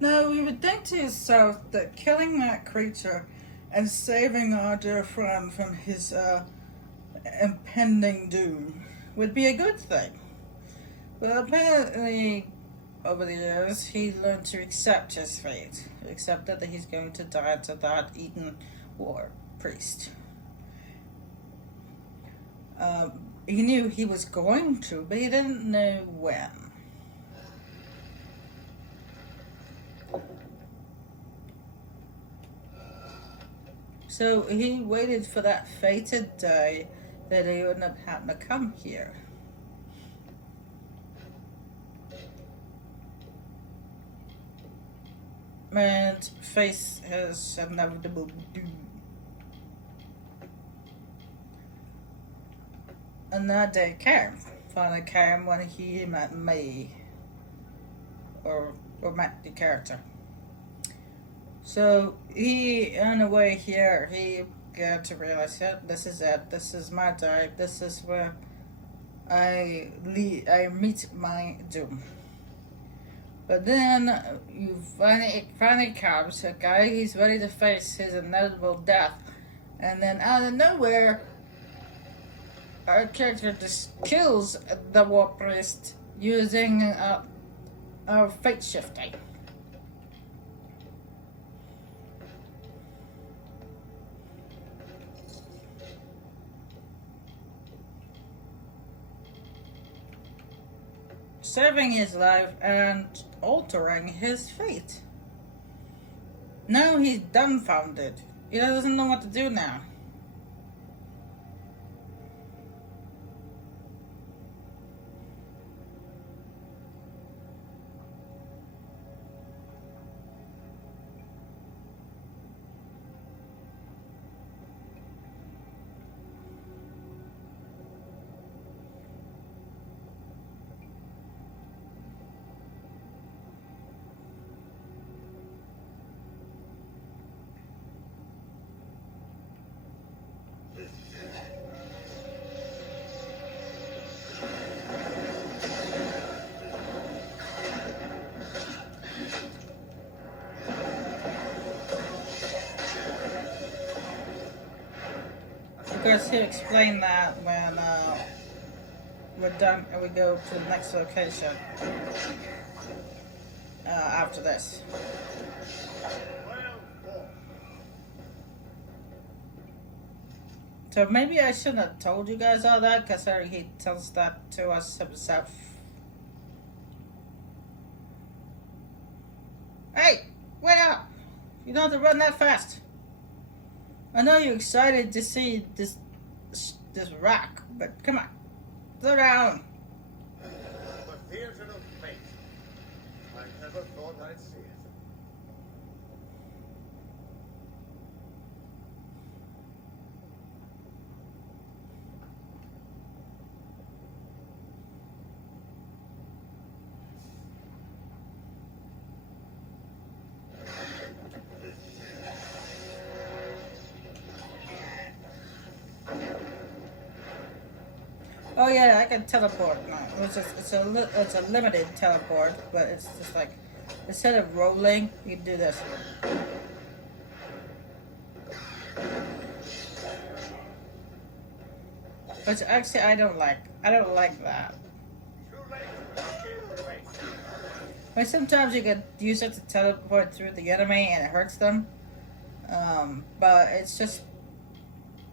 Now, you would think to yourself that killing that creature and saving our dear friend from his impending doom would be a good thing. But apparently, over the years, he learned to accept his fate, accept that he's going to die to that Eden war priest. He knew he was going to, but he didn't know when. So he waited for that fated day that he wouldn't happen to come here. And face his inevitable doom. And that day came. Finally came when he met me. Or met the character. So he, on the way here, he got to realize, yeah, this is it. This is my day. This is where I meet my doom. But then it finally comes. A guy, he's ready to face his inevitable death, and then out of nowhere, our character just kills the war priest using our fate shifting. Saving his life and altering his fate. Now he's dumbfounded. He doesn't know what to do now. Of course, he'll explain that when we're done and we go to the next location after this. So maybe I shouldn't have told you guys all that, because he tells that to us himself. Hey, wait up! You don't have to run that fast. I know you're excited to see this rock, but come on, slow down. The theater of fate. I never thought I'd see it. Oh yeah, I can teleport now. It's a limited teleport, but it's just like instead of rolling, you do this. Which actually I don't like. I don't like that. Too late. Escape fate. But sometimes you can use it to teleport through the enemy and it hurts them. But it's just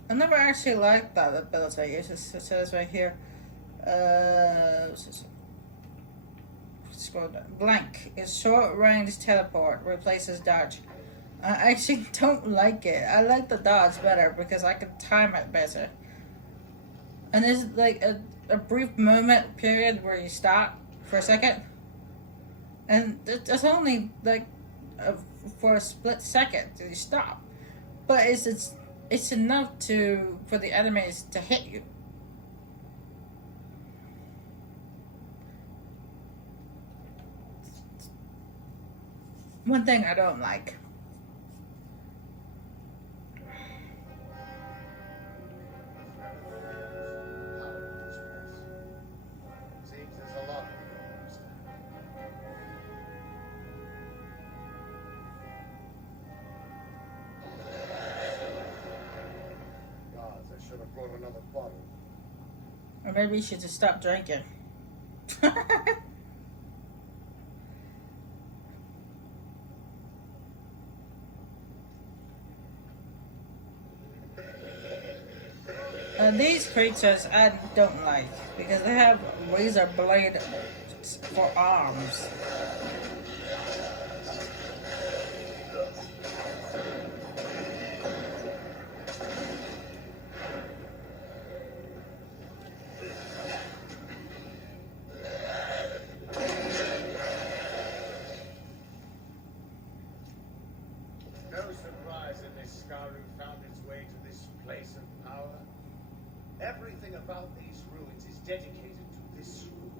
I never actually liked that ability. It says right here. Scroll down. Blank is short range teleport replaces dodge. I actually don't like it. I like the dodge better because I can time it better. And there's like a brief moment period where you stop for a second, and it's only like for a split second you stop, but it's enough to for the enemies to hit you. One thing I don't like. Seems there's a lot of yours. bottle. Or maybe you should just stop drinking. These creatures I don't like because they have razor blade for arms. No surprise that this Skaru found its way to this place of power. Everything about these ruins is dedicated to this school,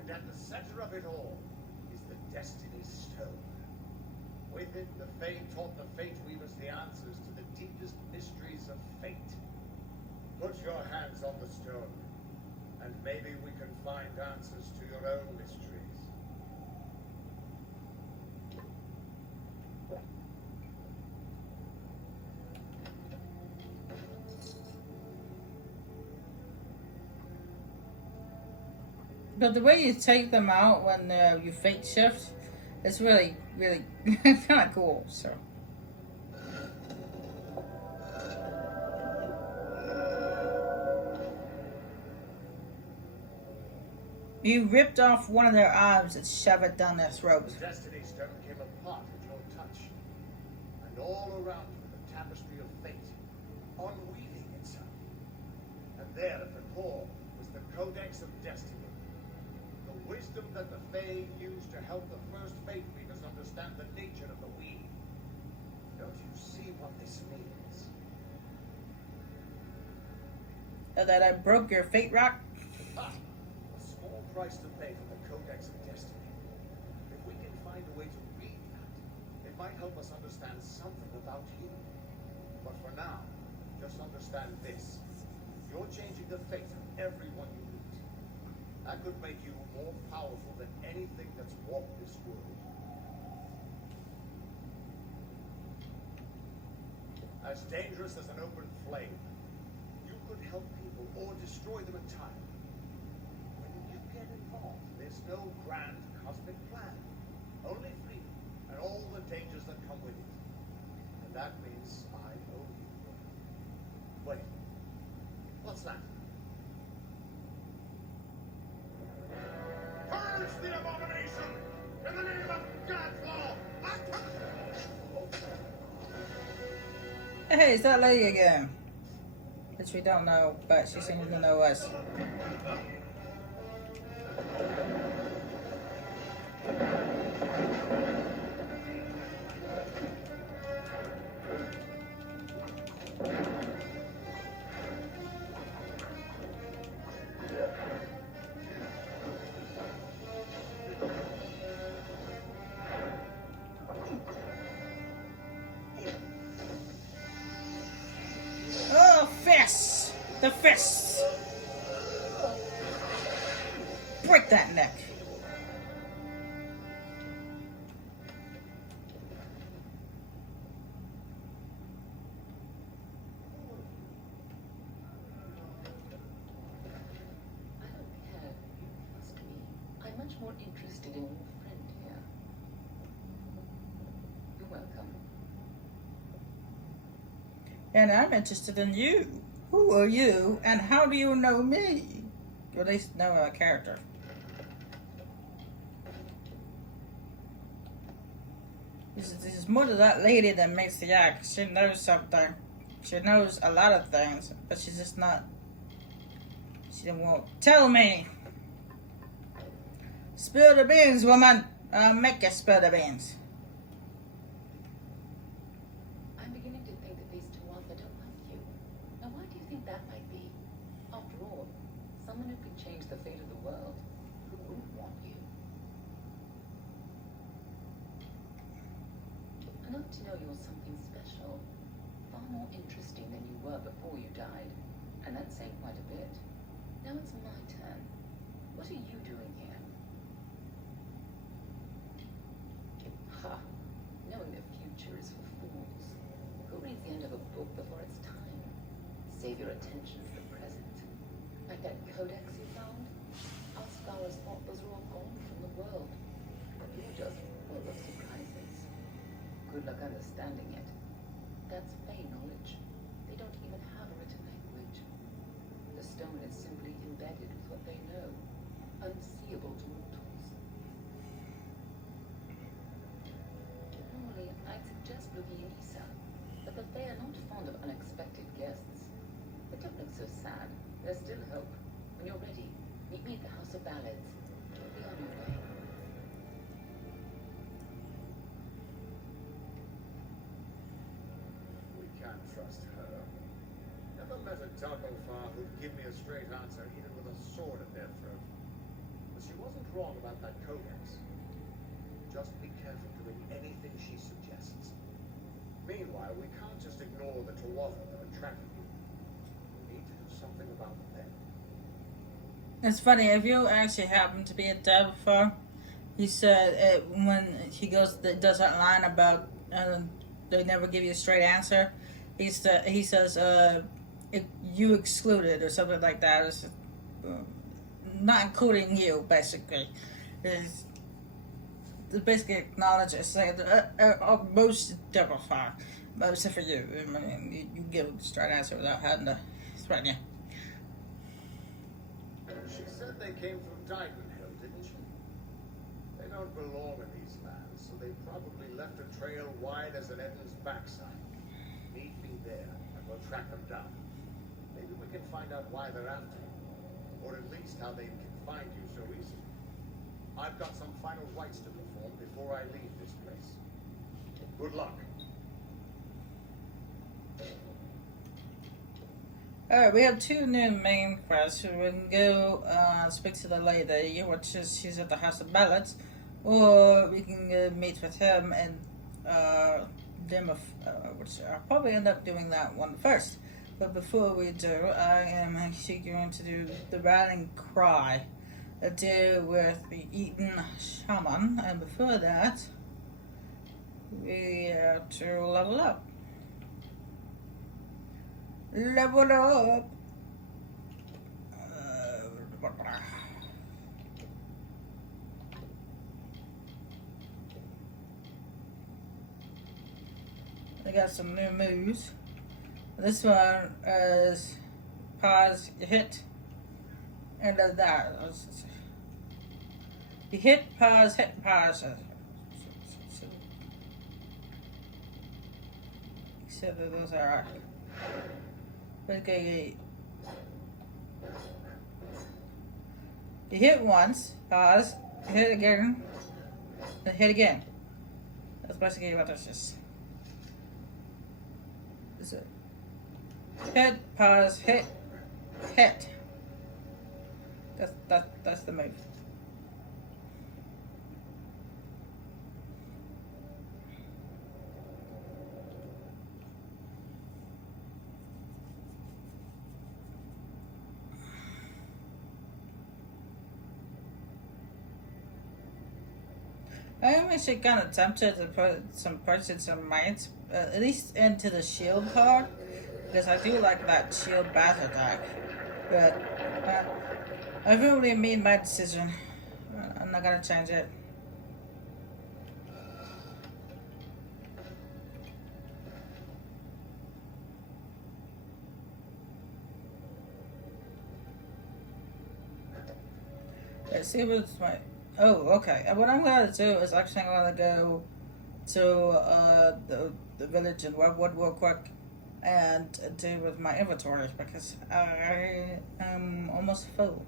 and at the center of it all is the Destiny Stone. With it, the Fae taught the Fate Weavers the answers to the deepest mysteries of fate. Put your hands on the stone, and maybe we can find answers to your own mysteries. But the way you take them out when you fate shift, it's really, really kind of cool. So. You ripped off one of their arms and shoved it down their throat. The Destiny Stone came apart with your touch, and all around you the tapestry of fate, unweaving itself. And there at the core was the Codex of Destiny. The wisdom that the Fae used to help the first Fate Weavers understand the nature of the weave. Don't you see what this means? That I broke your fate rock? Ah, a small price to pay for the Codex of Destiny. If we can find a way to read that, it might help us understand something about you. But for now, just understand this. You're changing the fate of everyone you meet. That could make you more powerful than anything that's walked this world. As dangerous as an open flame, you could help people or destroy them entirely. When you get involved, there's no grand cosmic plan. Only freedom and all the dangers that come with it. And that means I owe you. Wait. What's that? Purge the abomination! In the name of Godfall! Hey, it's that lady again. Which we don't know, but she seems to know us. Oh, fists! The fists! Break that neck! I don't care if you ask me. I'm much more interested in your friend here. You're welcome. And I'm interested in you. Who are you, and how do you know me? Or at least know our character. This is more to that lady that makes the act. She knows something. She knows a lot of things, but she's just not. She won't tell me. Spill the beans, woman. I'll make you spill the beans. I'm beginning to think that these Tawatha don't like you. Now, why do you think that might be? After all, someone who could change the fate of the world, who wouldn't want you? Enough to know you're something special, far more interesting than you were before you died, and that's saying quite a bit. Now it's my turn. What are you doing here? Ha! Knowing the future is for fools. Who reads the end of a book before it's time? Save your attention for the present. codex you found? Our scholars thought those were all gone from the world. But you're just full of surprises. Good luck understanding it. That's Fey knowledge. They don't even have a written language. The stone is simply embedded with what they know, unseeable to mortals. Normally, I'd suggest looking at Isa, but the Fae are not fond of unexpected guests. But don't look so sad. There's still hope. When you're ready, meet me at the House of Ballads. You'll be on your way. We can't trust her. Never met a Dogglefar who'd give me a straight answer, even with a sword at their throat. But she wasn't wrong about that codex. Just be careful doing anything she suggests. Meanwhile, we can't just ignore the Tuatha that are tracking you. We need to do something about them. It's funny, if you actually happen to be a dad before, he said when he does that line about they never give you a straight answer, he says you excluded or something like that. It's, not including you, basically. It's basically acknowledges saying most Dogglefar, except for you. I mean, you give a straight answer without having to threaten you. She said they came from Didenhill, didn't she? They don't belong in these lands, so they probably left a trail wide as an Eden's backside. Meet me there, and we'll track them down. Maybe we can find out why they're after you, or at least how they can find you so easily. I've got some final rites to perform before I leave this place. Good luck. Alright, we have two new main quests. We can go speak to the lady, which is she's at the House of Ballads, or we can meet with him and which I'll probably end up doing that one first. But before we do, I am actually going to do the rallying cry, a deal with the Eaton Shaman, and before that, we have to level up. Level up! I got some new moves. This one is pause, hit, and does that. You hit, pause, hit, pause. Except that those are okay. You hit once, pause, hit again, then hit again. That's basically what this is. Is it? Hit, pause, hit, hit. That's the move. I am actually kind of tempted to put some parts in some might, at least into the shield part, because I do like that shield battle attack. But I've already made my decision. I'm not gonna change it. Let's see what's my. Oh, okay. And what I'm gonna do is actually I'm gonna go to the village in Webwood real quick and do with my inventory because I am almost full.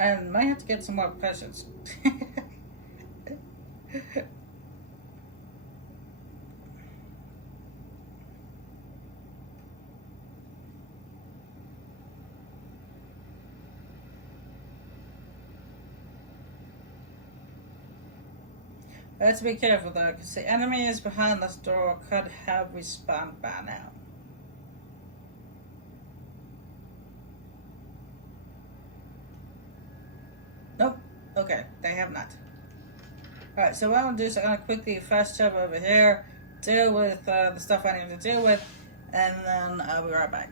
And might have to get some more patience. Let's be careful though, because the enemies behind this door could have respawned by now. Okay, they have not. Alright, so what I'm gonna do is I'm gonna quickly fast travel over here, deal with the stuff I need to deal with, and then I'll be right back.